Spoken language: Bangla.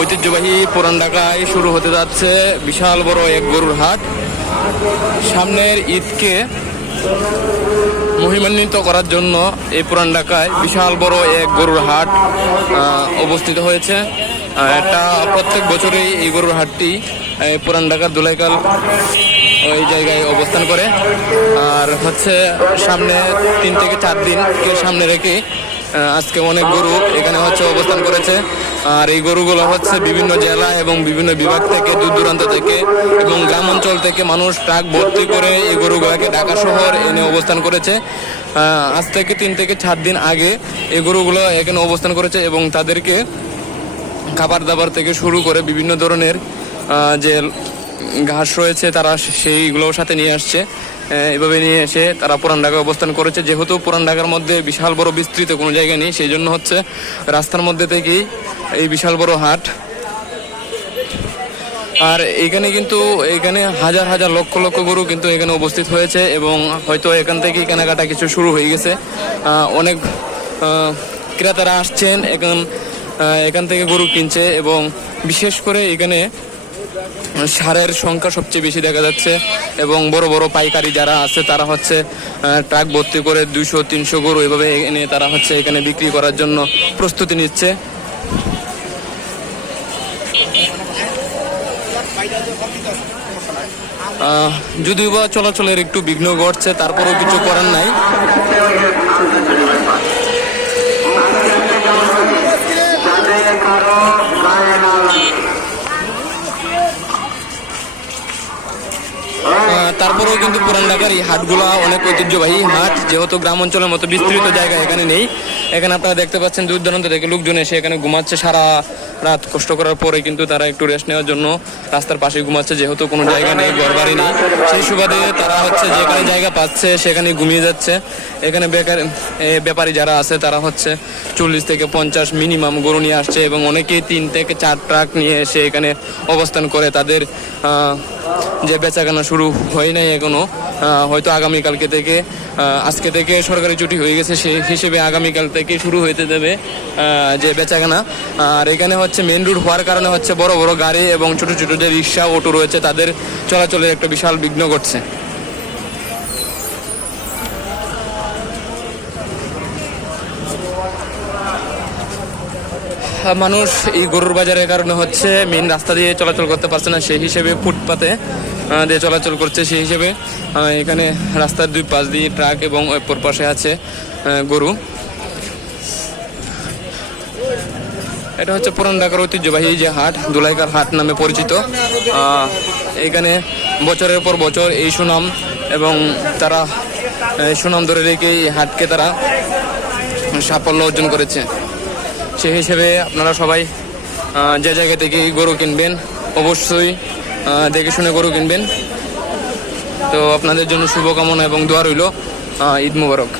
ঐতিহ্যবাহী পুরান ঢাকায় শুরু হতে যাচ্ছে বিশাল বড় এক গরুর হাট। সামনের ঈদকে মহিমান্বিত করার জন্য এই পুরান ঢাকায় বিশাল বড় এক গরুর হাট অবস্থিত হয়েছে। এটা প্রত্যেক বছরেই এই গরুর হাটটি পুরান ঢাকার দুলাইখাল ওই জায়গায় অবস্থান করে। আর হচ্ছে সামনে 3 থেকে 4 দিনকে সামনে রেখে আজকে অনেক গরু এখানে হচ্ছে অবস্থান করেছে। আর এই গরুগুলো হচ্ছে বিভিন্ন জেলা এবং বিভিন্ন বিভাগ থেকে, দূর দূরান্ত থেকে এবং গ্রাম অঞ্চল থেকে মানুষ ট্রাক ভর্তি করে এই গরুগুলোকে ঢাকা শহর এনে অবস্থান করেছে। আজ থেকে 3 থেকে 4 দিন আগে এই গরুগুলো এখানে অবস্থান করেছে এবং তাদেরকে খাবার দাবার থেকে শুরু করে বিভিন্ন ধরনের যে ঘাস রয়েছে তারা সেইগুলোর সাথে নিয়ে আসছে। এভাবে নিয়ে এসে তারা পুরান ঢাকায় অবস্থান করেছে। যেহেতু পুরান ঢাকার মধ্যে বিশাল বড় বিস্তৃত কোনো জায়গা নেই, সেই জন্য হচ্ছে রাস্তার মধ্যে থেকেই এই বিশাল বড় হাট। আর এখানে হাজার হাজার লক্ষ লক্ষ গরু কিন্তু এখানে উপস্থিত হয়েছে এবং হয়তো এখান থেকেই কেনাকাটা কিছু শুরু হয়ে গেছে। অনেক ক্রেতারা আসছেন এখান থেকে গরু কিনছে এবং বিশেষ করে এখানে সারের সংখ্যা সবচেয়ে বেশি দেখা যাচ্ছে এবং বড় বড় পাইকারি যারা আছে তারা হচ্ছে ট্রাক ভর্তি করে 200-300 গরু এভাবে এনে তারা হচ্ছে এখানে বিক্রি করার জন্য প্রস্তুতি নিচ্ছে। যদিও বা চলাচলের একটু বিঘ্ন ঘটছে, তারপরেও কিছু করার নাই। তারপরেও কিন্তু পুরান ঢাকার এই হাটগুলা অনেক ঐতিহ্যবাহী হাট। যেহেতু গ্রাম অঞ্চলের মতো বিস্তৃত জায়গা এখানে নেই, এখানে আপনারা দেখতে পাচ্ছেন দূর দূরান্ত থেকে লোকজন এসে এখানে ঘুমাচ্ছে। সারা রাত কষ্ট করার পরে কিন্তু তারা একটু রেস্ট নেওয়ার জন্য রাস্তার পাশে ঘুমাচ্ছে। যেহেতু কোনো জায়গা নেই, ঘরবাড়ি নেই, সেই সুবাদে তারা হচ্ছে যেখানে জায়গা পাচ্ছে সেখানে ঘুমিয়ে যাচ্ছে। এখানে ব্যাপারী যারা আছে তারা হচ্ছে 40 থেকে 50 মিনিমাম গরু নিয়ে আসছে এবং অনেকেই 3 থেকে 4 ট্রাক নিয়ে এসে এখানে অবস্থান করে। তাদের যে বেচাকেনা শুরু হয় নাই এখনো, হয়তো আগামীকালকে থেকে, আজকে থেকে সরকারি ছুটি হয়ে গেছে, সেই হিসেবে আগামীকাল থেকে শুরু হইতে দেবে যে বেচাকেনা। আর এখানে হচ্ছে মেন রোড হওয়ার কারণে হচ্ছে বড় বড় গাড়ি এবং ছোট ছোট যে রিক্সা অটো রয়েছে তাদের চলাচলের একটা বিশাল বিঘ্ন ঘটছে। মানুষ এই গরুর বাজারের কারণে হচ্ছে মেন রাস্তা দিয়ে চলাচল করতে পারছে না, সেই হিসেবে ফুটপাতে দিয়ে চলাচল করছে। সেই হিসেবে এখানে রাস্তার 2 পাশ দিয়ে ট্রাক এবং অপর পাশে আছে গরু। এটা হচ্ছে পুরান ঢাকার ঐতিহ্যবাহী যে হাট, দুলাইখাল হাট নামে পরিচিত। এখানে বছরের পর বছর এই সুনাম এবং তারা সুনাম ধরে রেখে এই হাটকে তারা সাফল্য অর্জন করেছে। সেই হিসেবে আপনারা সবাই যে জায়গা থেকে গরু কিনবেন অবশ্যই দেখে শুনে গরু কিনবেন। তো আপনাদের জন্য শুভকামনা এবং দোয়া রইল। ঈদ মুবারক।